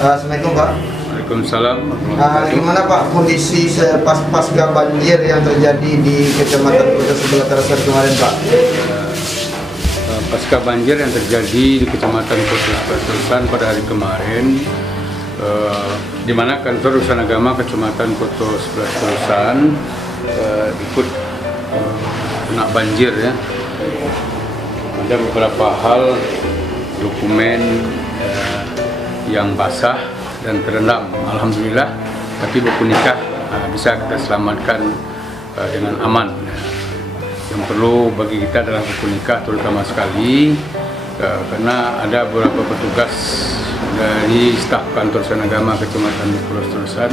Assalamualaikum Pak. Waalaikumsalam. Gimana Pak kondisi pasca banjir yang terjadi di Kecamatan Kota Sebelah Tarakan kemarin Pak? Pasca banjir yang terjadi di Kecamatan Kota Sebelah pada hari kemarin, di mana kantor urusan agama Kecamatan Kota Sebelah ikut kena banjir ya. Ada beberapa hal dokumen yang basah dan terendam, alhamdulillah, tapi buku nikah bisa kita selamatkan dengan aman. Yang perlu bagi kita adalah buku nikah terutama sekali, karena ada beberapa petugas dari staf kantor urusan agama Kecamatan Kota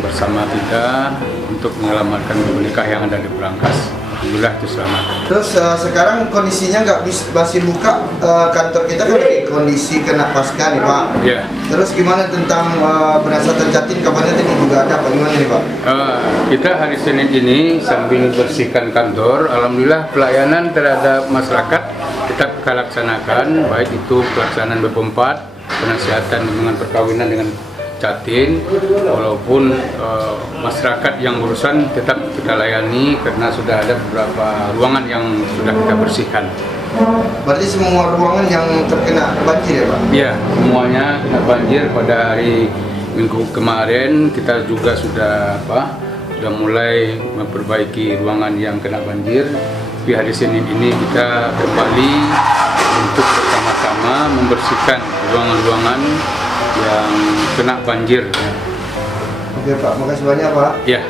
bersama kita untuk menyelamatkan buku nikah yang ada di Berangkas. Alhamdulillah itu selamat. Terus sekarang kondisinya nggak masih buka, kantor kita kan di kondisi kena pasca nih Pak. Ya. Terus gimana tentang penasihat Jatim, kabarnya tadi juga ada Pak, gimana nih Pak? Kita hari Senin ini sambil bersihkan kantor, alhamdulillah pelayanan terhadap masyarakat tetap kita laksanakan, baik itu pelaksanaan BP4, penasihatan dengan perkawinan dengan Jatim, walaupun masyarakat yang urusan tetap kita layani karena sudah ada beberapa ruangan yang sudah kita bersihkan. Berarti semua ruangan yang terkena banjir ya Pak? Iya, semuanya kena banjir pada hari Minggu kemarin. Kita juga sudah mulai memperbaiki ruangan yang kena banjir. Di hari Senin ini kita kembali untuk bersama-sama membersihkan ruangan-ruangan yang kena banjir. Oke Pak, makasih banyak Pak. Ya.